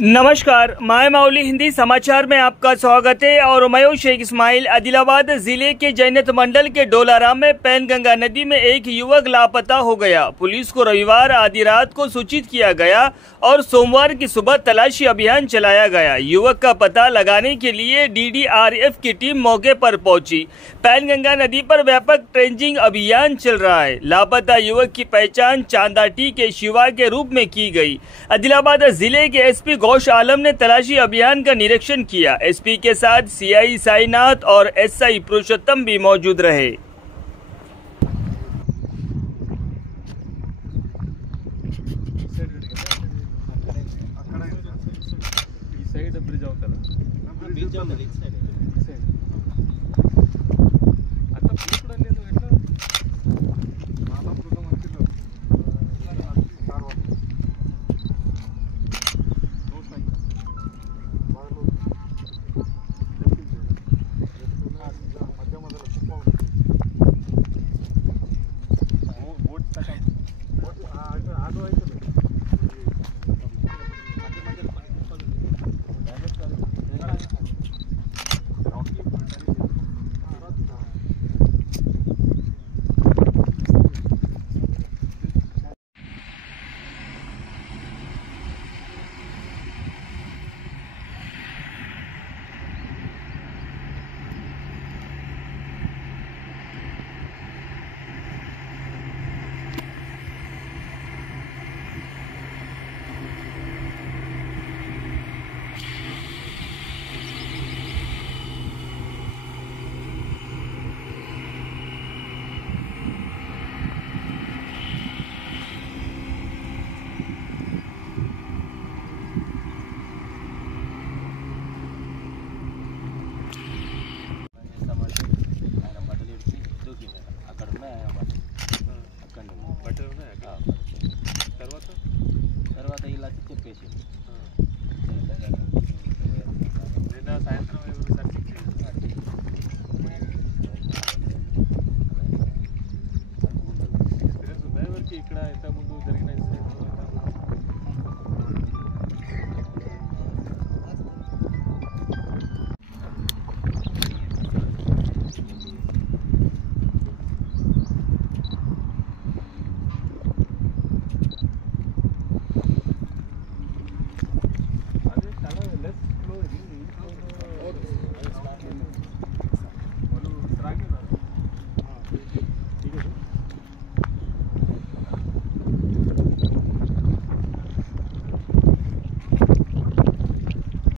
नमस्कार, माय माउली हिंदी समाचार में आपका स्वागत है। और मैं हूं शेख इस्माइल। आदिलाबाद जिले के जैनत मंडल के डोलाराम में पैनगंगा नदी में एक युवक लापता हो गया। पुलिस को रविवार आधी रात को सूचित किया गया और सोमवार की सुबह तलाशी अभियान चलाया गया। युवक का पता लगाने के लिए डीडीआरएफ की टीम मौके पर पहुंची। पैनगंगा नदी पर व्यापक ट्रेंचिंग अभियान चल रहा है। लापता युवक की पहचान चांदाटी के शिवा के रूप में की गई। आदिलाबाद जिले के एसपी गौश आलम ने तलाशी अभियान का निरीक्षण किया। एसपी के साथ सीआई साईनाथ और एसआई पुरुषोत्तम भी मौजूद रहे। ब्रिज